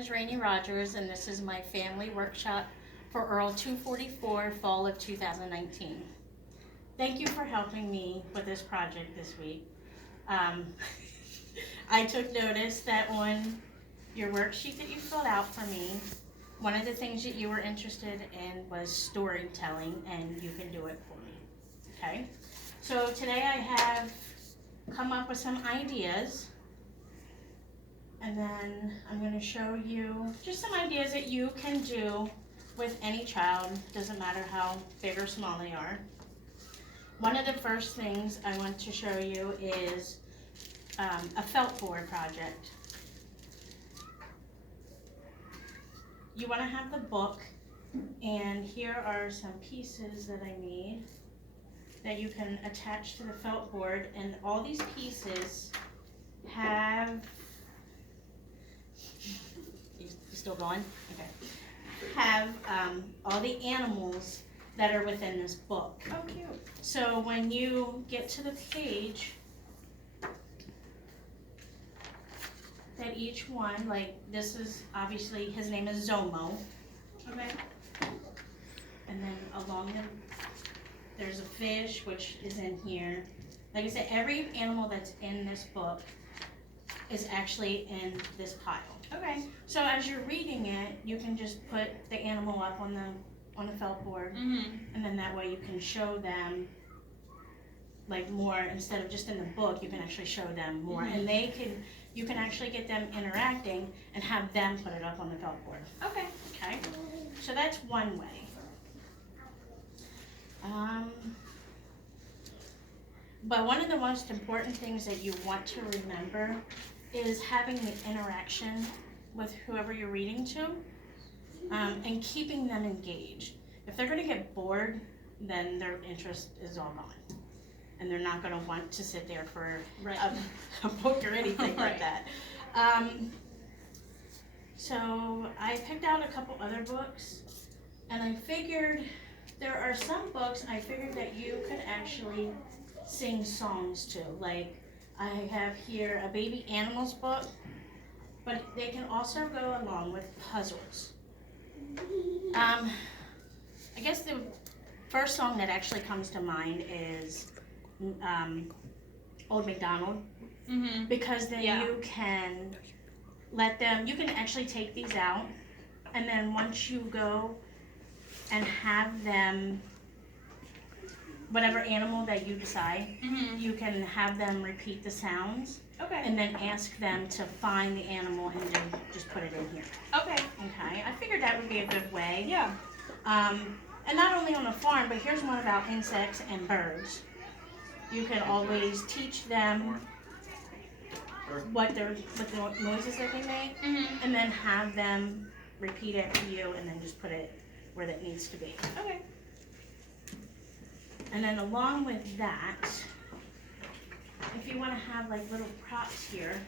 Is Rainey Rogers, and this is my family workshop for Earl 244, fall of 2019. Thank you for helping me with this project this week. Um, I took notice that on your worksheet that you filled out for me, one of the things that you were interested in was storytelling, and you can do it for me, okay? So today I have come up with some ideas, and then I'm going to show you just some ideas that you can do with any child, doesn't matter how big or small they are. One of the first things I want to show you is a felt board project. You want to have the book, and here are some pieces that I need that you can attach to the felt board, and all these pieces have, you still going? Okay. Have all the animals that are within this book. Oh, cute. So when you get to the page, that each one, like this is obviously, his name is Zomo. Okay. And then along the, there's a fish, which is in here. Like I said, every animal that's in this book is actually in this pile. Okay. So as you're reading it, you can just put the animal up on the felt board, and then that way you can show them like more, instead of just in the book, you can actually show them more, and you can actually get them interacting and have them put it up on the felt board. Okay. Okay, so that's one way. But one of the most important things that you want to remember is having the interaction with whoever you're reading to, and keeping them engaged. If they're going to get bored, then their interest is all gone, and they're not going to want to sit there for a book or anything like that. So I picked out a couple other books, and I figured there are some books I figured that you could actually sing songs to. Like I have here a baby animals book, but they can also go along with puzzles. I guess the first song that actually comes to mind is Old MacDonald, because then you can let them, you can actually take these out, and then once you go and have them, whatever animal that you decide, you can have them repeat the sounds. Okay. And then ask them to find the animal and then just put it in here. Okay. Okay, I figured that would be a good way. Yeah. And not only on a farm, but here's one about insects and birds. You can always teach them what the noises that they make, and then have them repeat it to you, and then just put it where that needs to be. Okay. And then along with that, if you want to have like little props here,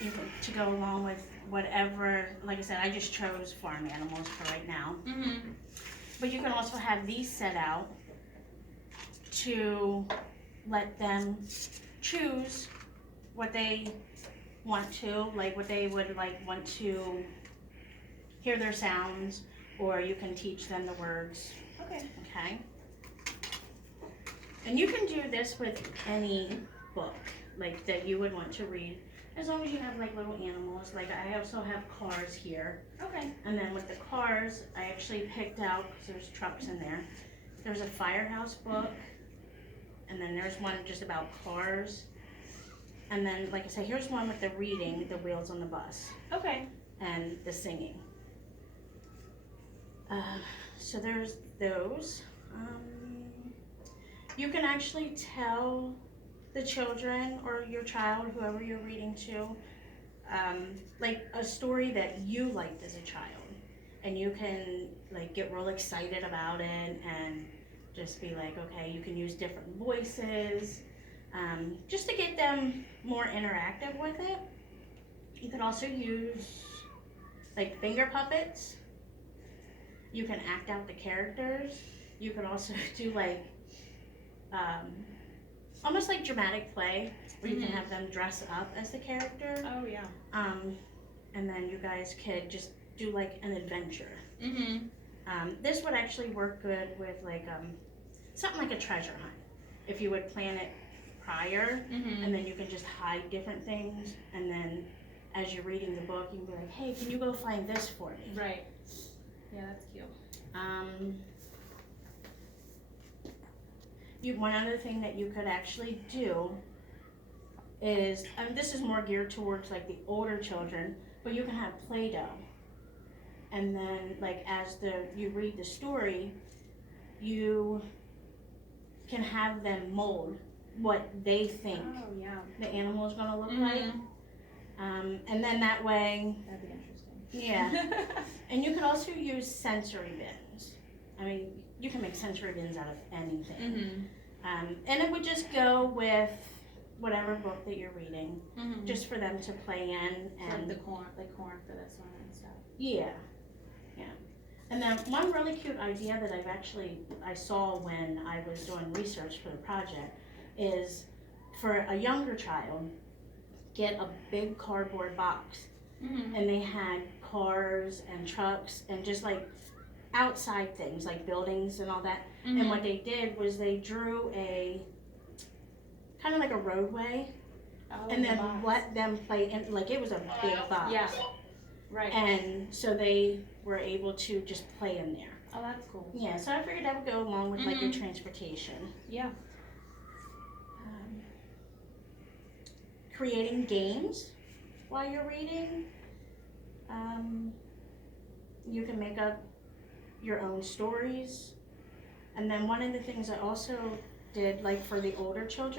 you can, to go along with whatever, like I said, I just chose farm animals for right now. But you can also have these set out to let them choose what they want to, like what they would like want to hear their sounds, or you can teach them the words. Okay. Okay. And you can do this with any book, like that you would want to read, as long as you have like little animals. Like I also have cars here. Okay. And then with the cars, I actually picked out, because there's trucks in there, there's a firehouse book, and then there's one just about cars. And then, like I said, here's one with the reading, the wheels on the bus, Okay. and the singing. So there's those. You can actually tell the children or your child, whoever you're reading to, like a story that you liked as a child, and you can like get real excited about it and just be like, okay, you can use different voices, just to get them more interactive with it. You can also use like finger puppets. You can act out the characters. You can also do like almost like dramatic play, where you can have them dress up as the character. Oh yeah. and then you guys could just do like an adventure. Mhm. This would actually work good with like something like a treasure hunt. If you would plan it prior, Mhm. and then you can just hide different things, and then as you're reading the book, you can be like, hey, can you go find this for me? Right. Yeah, that's cute. One other thing that you could actually do is, this is more geared towards like the older children, but you can have Play-Doh. And then like as you read the story, you can have them mold what they think Oh yeah. the animal is gonna look Mhm. like. And then that way, That'd be interesting. yeah. And you could also use sensory bins. I mean, you can make sensory bins out of anything. Mhm. And it would just go with whatever book that you're reading, Mhm. just for them to play in. Like And the corn for this one and stuff. yeah. And then one really cute idea that I saw when I was doing research for the project is for a younger child, get a big cardboard box, Mhm. and they had cars and trucks and just like outside things like buildings and all that. Mhm. And what they did was they drew a kind of like a roadway, Oh, and the then box. let them play in, like it was a big box. Yeah. Right. And so they were able to just play in there. Oh, that's cool. Yeah, so I figured that would go along with like your Mhm. transportation. Yeah. Creating games while you're reading. You can make up your own stories. And then one of the things I also did, like for the older children,